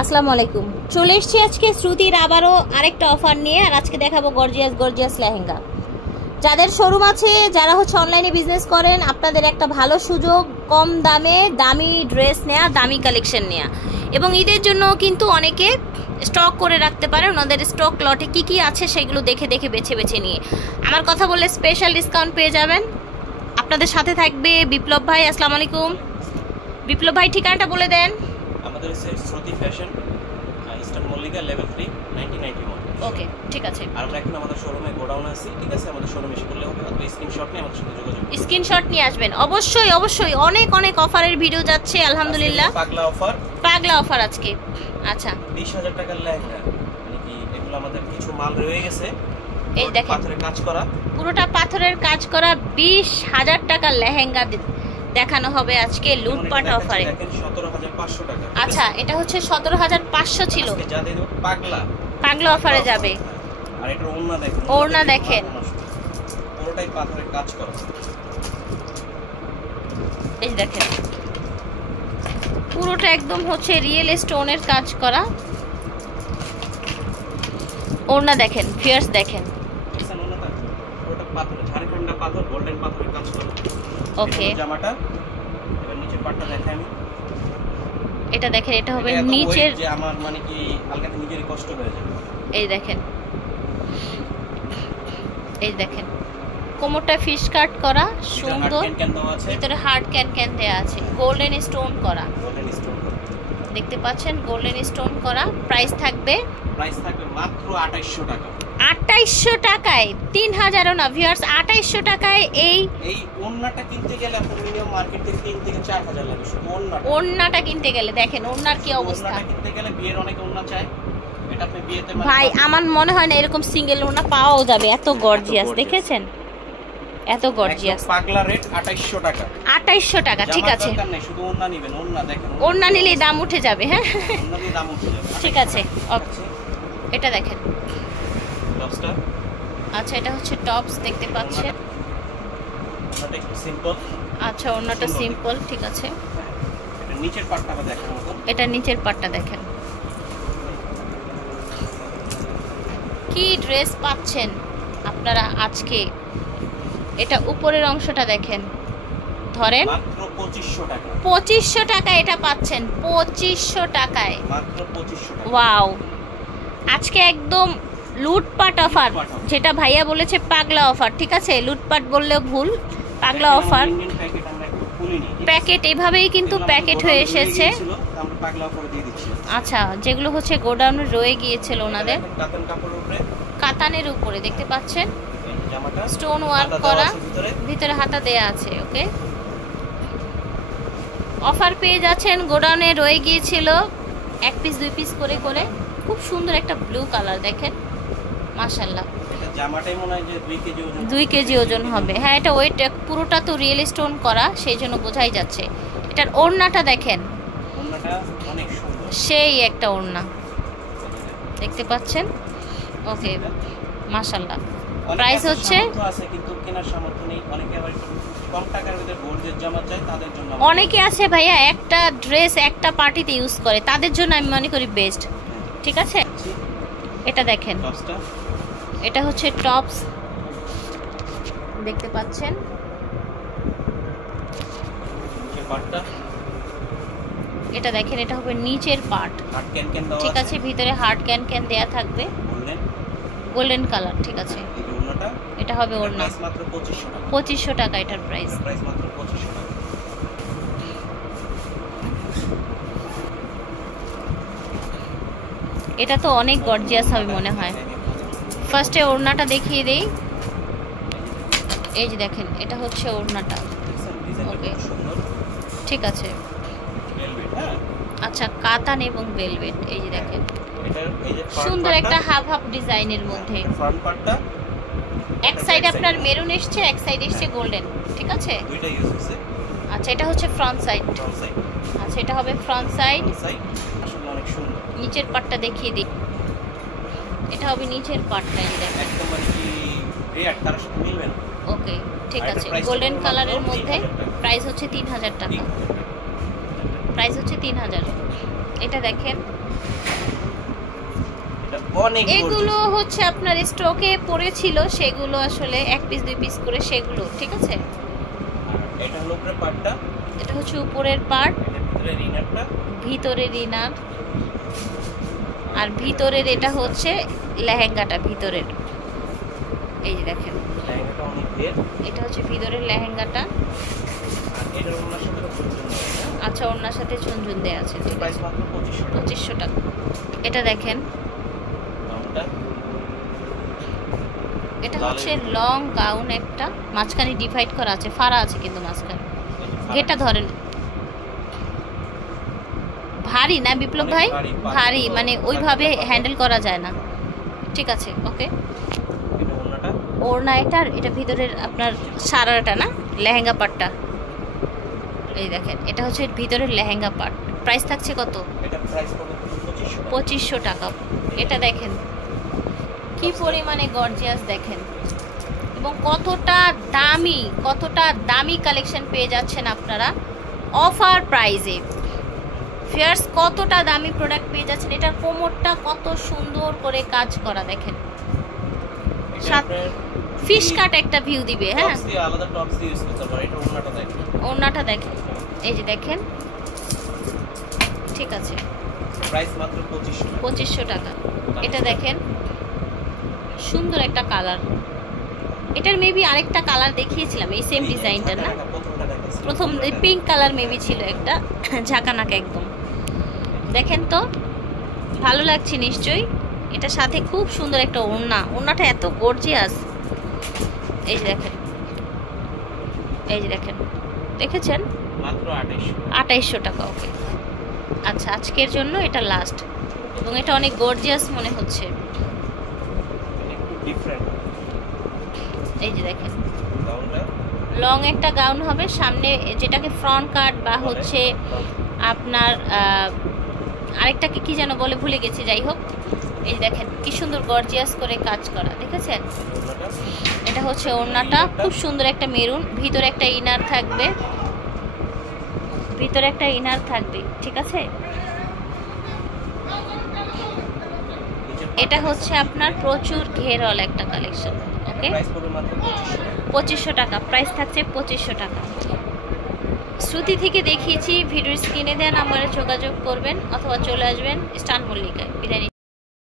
আসসালামু আলাইকুম। চলে এসেছি আজকে শ্রুতির আবারও আরেকটা অফার নিয়ে। আর আজকে দেখাবো গর্জিয়াস লেহেঙ্গা। যাদের শোরুম আছে, যারা অনলাইনে বিজনেস করেন, আপনাদের একটা ভালো সুযোগ, কম দামে দামি ড্রেস নেওয়া, দামি কালেকশন নেওয়া। এবং ঈদের জন্য কিন্তু অনেকে স্টক করে রাখতে পারে। ওনাদের স্টক লটে কি কি আছে সেগুলো দেখে বেছে নিয়ে আমার কথা বললে স্পেশাল ডিসকাউন্ট পেয়ে যাবেন। আপনাদের সাথে থাকবে বিপ্লব ভাই। আসসালামু আলাইকুম বিপ্লব ভাই, ঠিকানাটা বলে দেন। আমাদের শ্রুতি ফ্যাশন, ইস্টার্ন মল্লিকা, লেভেল 3, 1991। ওকে, ঠিক আছে। আর আমরা এখন আমাদের শোরুমে গোডাউন আছে, ঠিক আছে? আমাদের শোরুমে এসে করলে হবে, অথবা স্ক্রিনশট নিয়ে আমাদের সাথে যোগাযোগ করুন। স্ক্রিনশট নিয়ে আসবেন অবশ্যই। অনেক অফারের ভিডিও যাচ্ছে আলহামদুলিল্লাহ। পাগলা অফার আজকে। আচ্ছা, 20,000 টাকার লেহেঙ্গা, মানে কি এগুলো আমাদের কিছু মাল রয়ে গেছে। এই দেখেন, পাথরের কাজ করা, পুরোটা পাথরের কাজ করা 20,000 টাকার লেহেঙ্গা দেখানো হবে আজকে লুটপাট অফারে। 17,500 টাকা। আচ্ছা, এটা হচ্ছে 17,500 ছিল। পাগলা অফারে যাবে। আর এটা ওড়না দেখেন, ওড়না দেখেন, পুরোটাই পাথরের কাজ করা। এই দেখেন, পুরোটা একদম হচ্ছে রিয়েল স্টোনের কাজ করা। ওড়না দেখেন, ফিয়ার্স দেখেন। পুরোটা পাথর, ঝাড়খণ্ডা পাথর, গোল্ডেন পাথরের কাজ করা। ওকে, জামাটা এবার নিচের পাটটা দেখাই আমি। এটা দেখেন, এটা হবে নিচের, যে আমার মানে কি হালকাতে নিজেরই কষ্ট হয়ে যাবে। এই দেখেন, এই দেখেন, কোমরটা ফিশ কাট করা, সুন্দর। ভিতরে হার্ড ক্যান দেয়া আছে, গোল্ডেন স্টোন করা। দেখতে পাচ্ছেন, গোল্ডেন স্টোন করা। প্রাইস থাকবে মাত্র 2800 টাকা। 2800 টাকায়, 3000ও না ভিউয়ার্স, 2800 টাকায় এই ওড়নাটা কিনতে গেলে আপনার মিনিমাম মার্কেট থেকে 3 থেকে 4000 লাগে শুধু ওড়নাটা কিনতে গেলে। দেখেন ওড়নার কি অবস্থা। ওড়নাটা কিনতে গেলে বিয়ের অনেক ওড়না চাই। এটা আপনি বিয়েতে ভাই, আমার মনে হয় না এরকম সিঙ্গেল ওড়না পাওয়াও যাবে। এত গর্জিয়াস, দেখেছেন? এত গর্জিয়াস। পাগলা রেট 2800 টাকা। 2800 টাকা, ঠিক আছে। দরকার নেই, শুধু ওড়না নেবেন। ওড়না দেখেন, ওড়না নিলে দাম উঠে যাবে। হ্যাঁ, ওড়না দিয়ে দাম উঠে যাবে। ঠিক আছে। এটা দেখেন, টপসটা। আচ্ছা, এটা হচ্ছে টপস, দেখতে পাচ্ছেন। ওটা একটু সিম্পল। আচ্ছা, ওড়নাটা সিম্পল, ঠিক আছে। এটা নিচের পাটটা দেখেন মতো। এটা নিচের পাটটা দেখেন। কি ড্রেস পাচ্ছেন আপনারা আজকে। এটা উপরের অংশটা দেখেন, ধরেন মাত্র 2500 টাকা। 2500 টাকায় এটা পাচ্ছেন, 2500 টাকায়, মাত্র 2500 টাকা। ওয়াও, আজকে একদম লুটপাট অফার। যেটা ভাইয়া বলেছে পাগলা অফার, ঠিক আছে? লুটপাট বললেও ভুল, পাগলা অফার। প্যাকেট এভাবেই কিন্তু প্যাকেট হয়ে এসেছে। আচ্ছা, যেগুলো হচ্ছে গোডাউনে রয়ে গিয়েছিল ওনাদের, কাতানের উপরে দেখতে পাচ্ছেন, স্টোন ওয়ার্ক করা, ভিতরে হাতা দেয়া আছে। ওকে, অফার পেয়ে যাচ্ছেন। গোডাউনে রয়ে গিয়েছিল 1 পিস 2 পিস করে। খুব সুন্দর একটা ব্লু কালার, দেখেন, মাশাআল্লাহ। জামাটাই মনে হয় যে 2 কেজি ওজন হবে। হ্যাঁ, এটা ওয়েট, পুরোটা তো রিয়েল স্টোন করা, সেই জন্য বোঝাই যাচ্ছে। এটার ওড়নাটা দেখেন, ওড়নাটা অনেক সুন্দর, সেই একটা ওড়না, দেখতে পাচ্ছেন। ওকে, মাশাআল্লাহ। প্রাইস হচ্ছে, কিন্তু কেনার সামর্থ্য নেই। অনেকে আবার কম টাকার ভিতরে গোল্ডের জামা চাই, তাদের জন্য। অনেকে আছে ভাইয়া একটা ড্রেস একটা পার্টিতে ইউজ করে, তাদের জন্য আমি মনে করি বেস্ট, ঠিক আছে? এটা দেখেন, এটা হচ্ছে টপস, দেখতে পাচ্ছেন। এটা দেখেন, এটা হবে নিচের পার্ট, ঠিক আছে। ভিতরে হার্ড ক্যান দেয়া থাকবে, গোল্ডেন কালার, ঠিক আছে। এটা হবে ওড়না, 2500 টাকা এটার প্রাইস। এটা তো অনেক গর্জিয়াস হবে মনে হয়। ফার্স্টে ওড়নাটা দেখিয়ে দেই। এই যে দেখেন, এটা হচ্ছে ওড়নাটা। ওকে, ঠিক আছে। আচ্ছা, কাতান এবং ভেলভেট, এই যে দেখেন, সুন্দর একটা হাফ ডিজাইনের মধ্যে। এক সাইড আপনার মেরুন এসছে, এক সাইড এসছে গোল্ডেন, ঠিক আছে। আচ্ছা, এটা হচ্ছে ফ্রন্ট সাইড। আচ্ছা, এটা হবে ফ্রন্ট সাইড। নিচের পাটটা দেখিয়ে দিই। এটা হবে নিচের পাটটা, এই দেখেন। ওকে, ঠিক আছে। গোল্ডেন কালারের মধ্যে প্রাইস হচ্ছে 3000 টাকা। প্রাইস হচ্ছে 3000। এটা দেখেন, এটা অনেক এগুলো হচ্ছে আপনার স্টকে পড়েছিল, সেগুলো আসলে 1 পিস 2 পিস করে সেগুলো, ঠিক আছে। এটা হলো উপরের পার্টটা, এটা হচ্ছে উপরের পার্ট, এটা ভিতরের ইনারটা, ভিতরের ইনার, আর ভিতরের এটা হচ্ছে লেহেঙ্গাটা ভিতরের। এই যে দেখেন, লেহেঙ্গাটা অনেক ঘের, এটা হচ্ছে ভিতরের লেহেঙ্গাটা। আর এটার ওনার সাথে ঝুনঝুন দেওয়া। আচ্ছা, ওনার সাথে ঝুনঝুন দেয়া আছে, ঠিক প্রাইস আছে। মাত্র 2500 টাকা। 2500 টাকা। এটা দেখেন, দামটা এটা হচ্ছে লং গাউন একটা, মাঝখানে ডিভাইড করা আছে, ফাড়া আছে কিন্তু মাঝখানে। গেটটা ধরেন, ভারী না বিপ্লব ভাই? ভারী, মানে ওইভাবে হ্যান্ডেল করা যায় না, ঠিক আছে, ওকে। এটা ওনাটা, ওড়না এটার, এটা ভিতরের আপনার সারাটা না, লেহেঙ্গা পাটটা। এই দেখেন, এটা হচ্ছে ভিতরের লেহেঙ্গা পাট। প্রাইস থাকছে কত? এটা প্রাইস পড়বে 2500 টাকা। 2500 টাকা। এটা দেখেন কি পরিমাণে গর্জিয়াস, দেখেন, এবং কতটা দামি কালেকশন পেয়ে যাচ্ছেন আপনারা অফার প্রাইজে। ফিয়ার্স, কতটা দামি প্রোডাক্ট পেয়ে যাচ্ছেন। এটার কোমরটা কত সুন্দর করে কাজ করা, দেখেন, ফিশ কাট একটা ভিউ দিবে। হ্যাঁ, টপস দিয়ে আলাদা টপস দিয়ে ইউজ করতে পারে। এটা ওনাটা দেখেন, ওড়নাটা দেখেন, এই যে দেখেন, ঠিক আছে, প্রাইস মাত্র 2500 টাকা। 2500 টাকা। এটা দেখেন, সুন্দর একটা কালার। এটার মেবি আরেকটা কালার দেখিয়েছিলাম, এই সেম ডিজাইনটা না? প্রথম পিঙ্ক কালার মেবি ছিল একটা, ঝাঁকানাকা একদম। দেখেন তো, ভালো লাগছে নিশ্চয়ই। এটা সাথে খুব সুন্দর একটা ওড়নাটা এত গর্জিয়াস। এই যে দেখেন, এই যে দেখেন, দেখেছেন? মাত্র 2800 টাকা। ওকে, আচ্ছা, আজকের জন্য এটা লাস্ট, এবং এটা অনেক গর্জিয়াস মনে হচ্ছে। এই যে দেখেন, লং একটা গাউন হবে, সামনে যেটাকে ফ্রন্ট কাট বা হচ্ছে আপনার আরেকটাকে কি যেন বলে, ভুলে গেছি, যাই হোক। এই দেখেন কি সুন্দর গর্জিয়াস করে কাজ করা, দেখেছেন? এটা হচ্ছে ওড়নাটা, খুব সুন্দর একটা মেরুন, ভিতরে একটা ইনার থাকবে, ঠিক আছে। এটা হচ্ছে আপনার প্রচুর ঘেরওয়ালা একটা কালেকশন। ওকে, 2500 টাকা। প্রাইস থাকছে 2500 টাকা। শ্রুতি থেকে দেখিয়েছি, ভিডিওর স্ক্রিনে দেওয়া নাম্বারে যোগাযোগ করবেন অথবা চলে আসবেন স্টান মল্লিকায়। বিদায়।